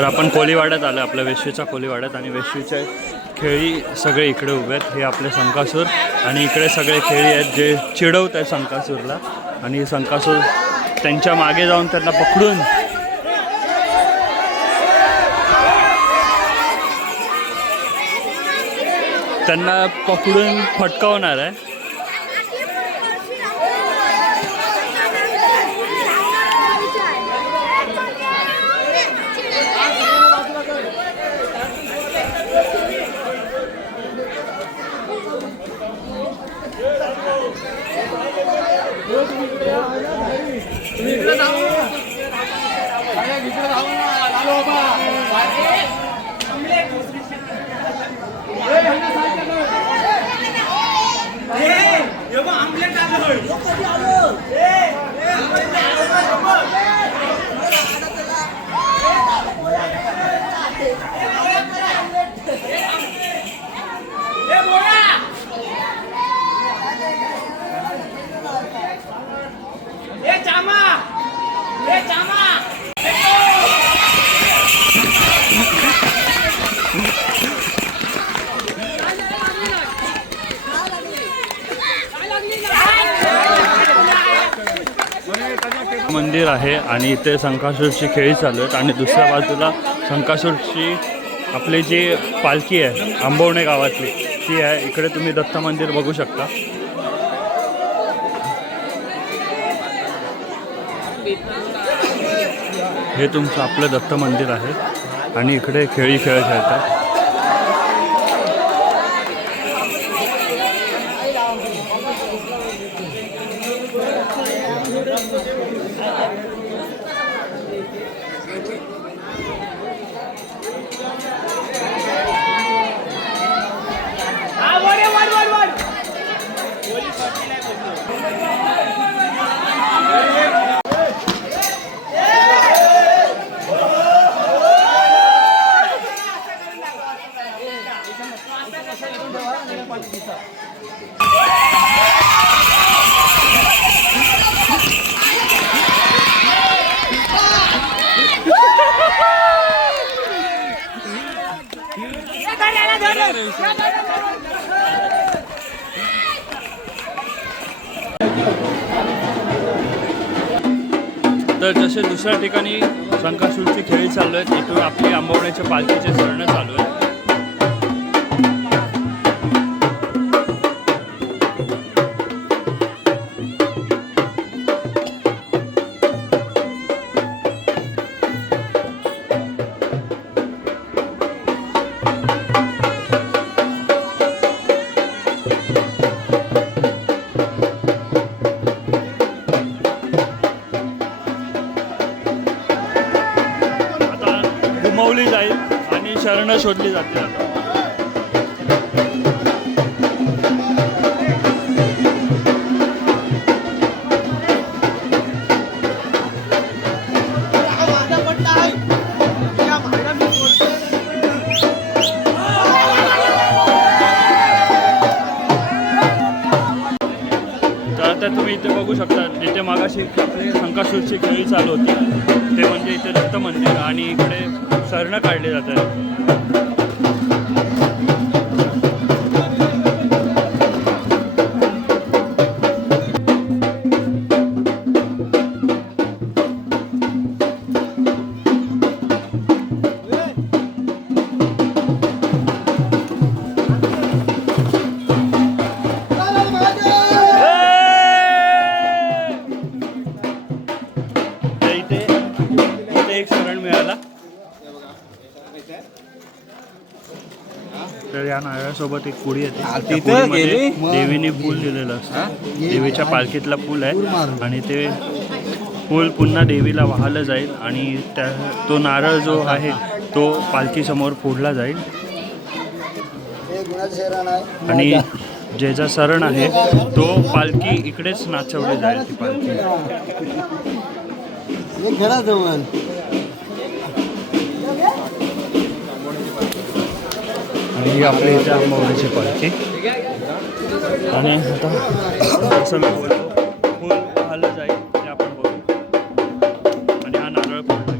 तर आपण कोलीवाड्यात आलो, आपल्या वेश्वीच्या कोलीवाड्यात, आणि वेश्वीचे खेळी सगळे इकडे उभे आहेत. हे आपले संकासूर आणि इकडे सगळे खेळी आहेत जे चिडवत आहेत संकासूरला, आणि संकासूर त्यांच्या मागे जाऊन त्यांना पकडून फटकावणार आहे. मंदिर आहे आणि इथे संकासूरची खेळी चालू आहेत, आणि दुसऱ्या बाजूला संकासूरची आपली जी पालखी आहे आंबवणे गावातली ती आहे. इकडे तुम्ही दत्त मंदिर बघू शकता. हे तुमचं आपलं दत्त मंदिर आहे आणि इकडे खेळी खेळतात. तर जसे दुसऱ्या ठिकाणी संकासूरची खेळी चालू आहेत, इथून आपली आंबवण्याच्या पालखीचे सरण चालू आहेत. घुमवली जाईल आणि शरणं शोधली जातील. आता तुम्ही इथे बघू शकता, जिथे मागाशी आपली संकासूरची खेळी चालू होती ते म्हणजे इथे दत्त मंदिर, आणि इकडे सरणं काढली जातात. एक शरण मिळाला. तर या नारळासोबत एक पुडी येते, देवीने फूल दिलेलं असतं. देवीच्या पालखीतला फूल आहे आणि ते फूल पुन्हा देवीला वाहलं जाईल आणि तो नारळ जो आहे तो पालखीसमोर फोडला जाईल. आणि ज्याचा सरण आहे तो पालखी इकडेच नाचवली जाईल. ती पालखी आणि आपल्या इथे आंबवण्याची पालखी. आणि आता असं मी बोलतो, फूल वाहलं जाईल ते आपण बघू. आणि हा नारळ फोडला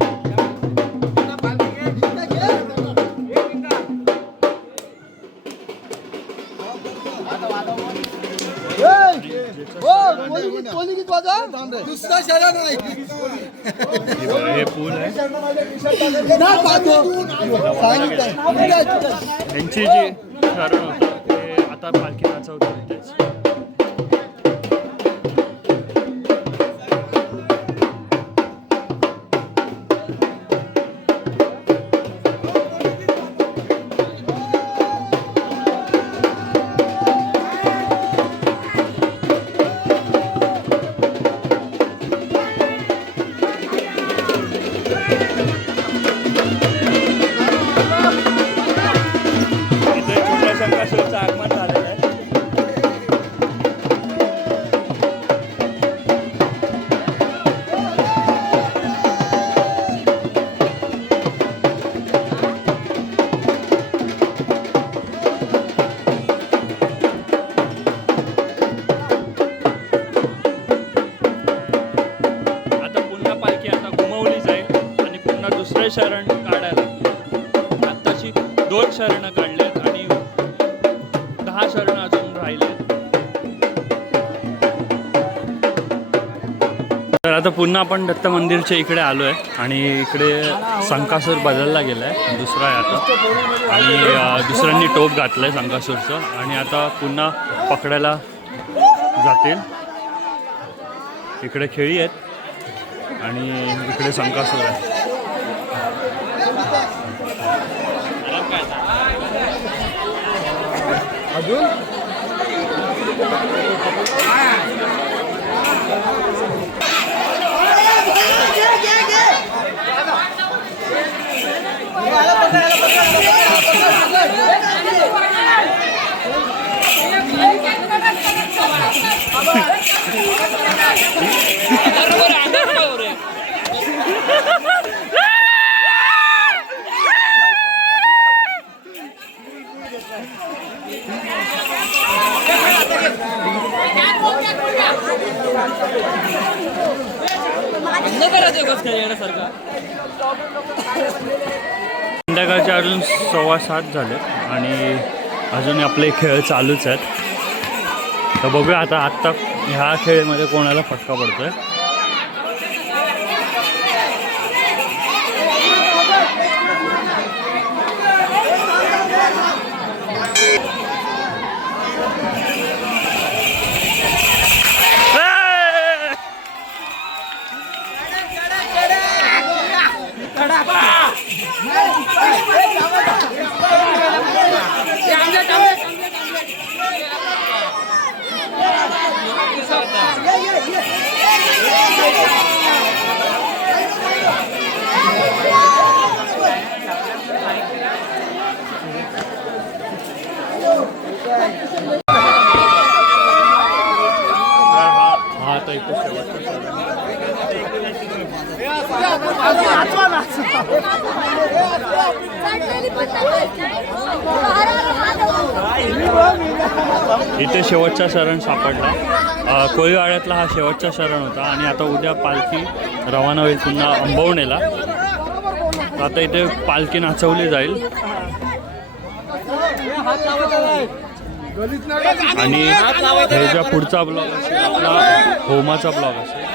दुसरा शरण आहे. हे पूल आहे. यांची जी शरण होतं ते आता पालखी नाचवते तेच. आगमन झालेलं आहे. आता पुन्हा पालखी आता घुमवली जाईल आणि पुन्हा दुसरे शरण काढायला. आताची 2 शरण काढलेत आणि 10 शरण अजून राहिले. तर आता पुन्हा आपण दत्त मंदिरच्या इकडे आलो आहे आणि इकडे संकासूर बदलला गेला आहे. दुसरा आहे आता आणि दुसऱ्यांनी टोप घातलं आहे संकासूरचं आणि आता पुन्हा पकडायला जातील. इकडे खेळी आहेत आणि इकडे संकासूर आहे. अजून संध्याकाळचे अजून 7:15 झाले आणि अजून आपले खेळ चालूच आहेत. तर बघूया आता ह्या खेळामध्ये कोणाला फटका पडतोय. हा आता इथे इथे शेवटचा शरण सापडला. कोळीवाड्यातला हा शेवटचा शरण होता आणि आता उद्या पालखी रवाना होईल पुन्हा अंबवणेला. आता इथे पालखी नाचवली जाईल आणि ह्याच्या पुढचा ब्लॉग असेल आपला होमाचा ब्लॉग असेल.